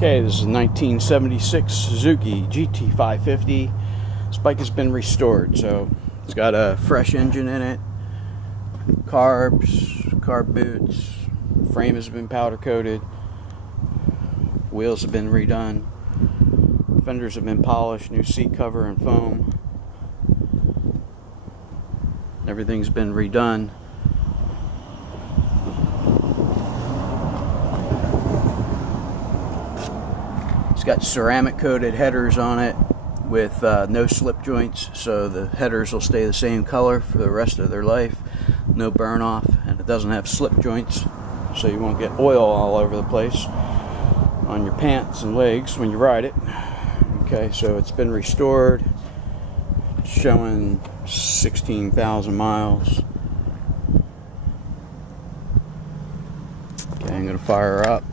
Okay, this is a 1976 Suzuki GT550. This bike has been restored, so it's got a fresh engine in it, carb boots, frame has been powder coated, wheels have been redone, fenders have been polished, new seat cover and foam. Everything's been redone. It's got ceramic coated headers on it with no slip joints, so the headers will stay the same color for the rest of their life. No burn off, and it doesn't have slip joints, so you won't get oil all over the place on your pants and legs when you ride it. Okay, so it's been restored. It's showing 16,000 miles. Okay, I'm going to fire her up.